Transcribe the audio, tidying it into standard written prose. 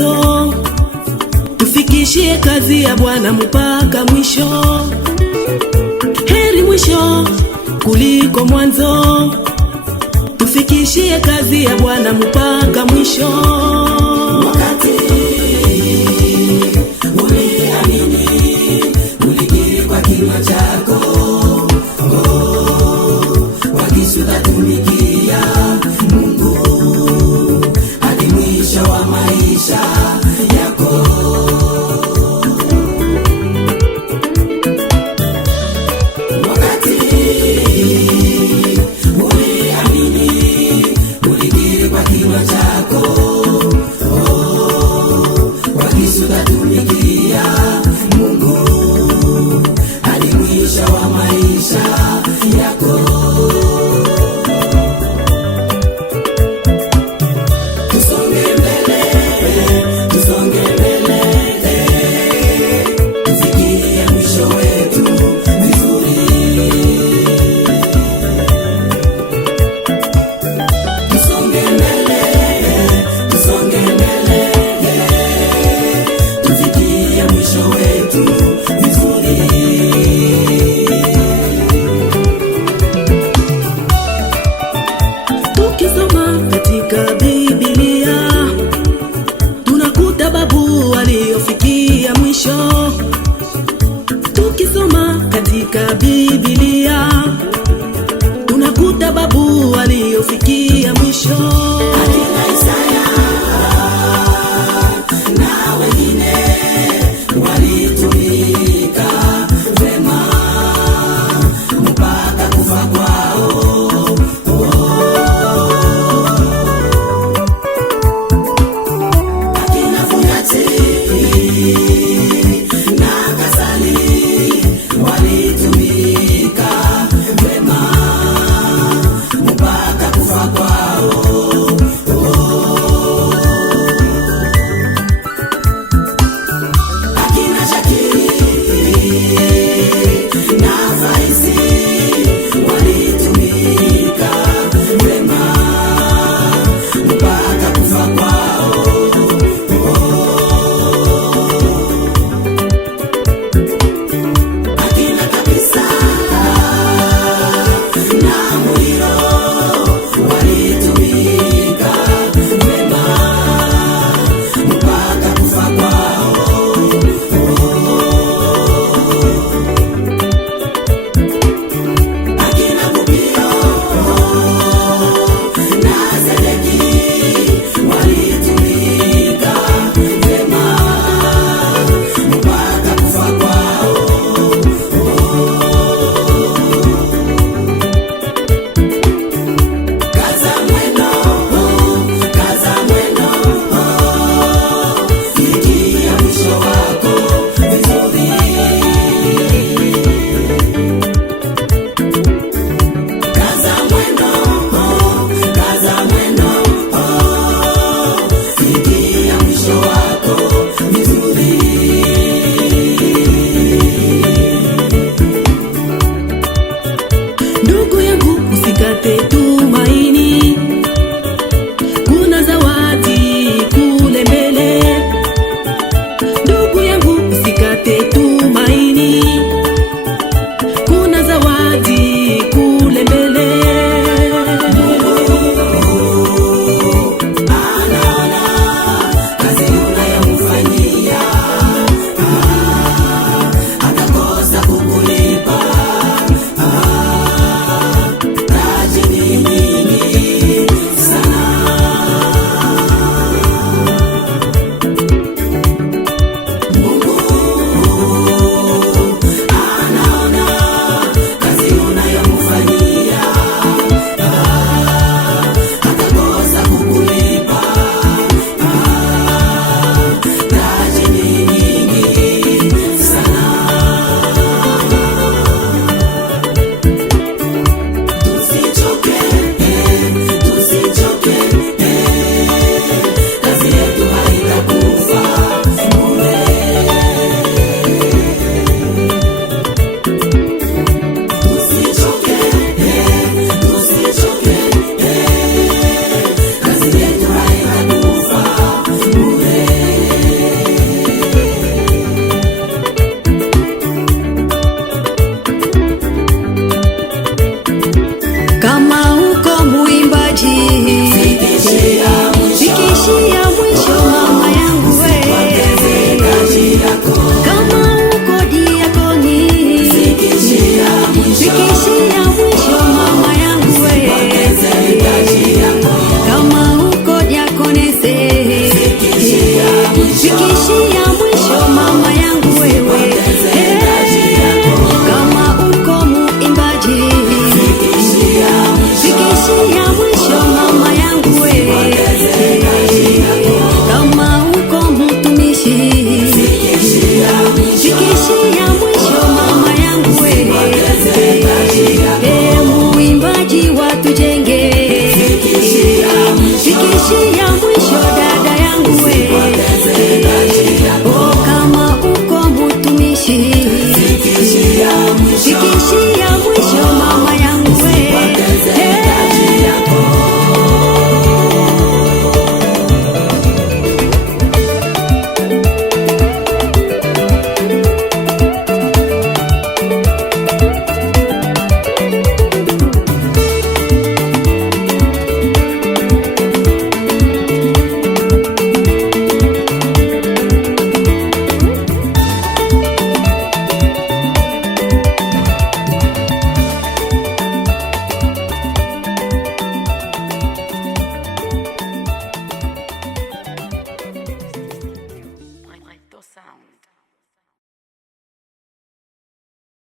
mwanzo, tufikishie kazi ya Bwana mpaka mwisho. Heri mwisho kuliko mwanzo, tufikishie kazi ya Bwana mpaka mwisho. Wakati uliamini, ulikiri kwa kinywa chako, wagisu utatumikia Mungu hadi mwisho wa maisha yako. Wakati uliamini, ulikiri kwa kinywa chako, wagisu utatumikia Mungu hadi mwisho wa maisha yako. Tusonge mbele, tusonge mbele, tufikie mwisho wetu vizuri. Tusonge mbele, tusonge mbele, tufikie mwisho wetu vizuri. Tukisoma katika Biblia tunakuta babu waliofikia mwisho. Tukisoma katika Biblia tunakuta babu waliofikia mwisho.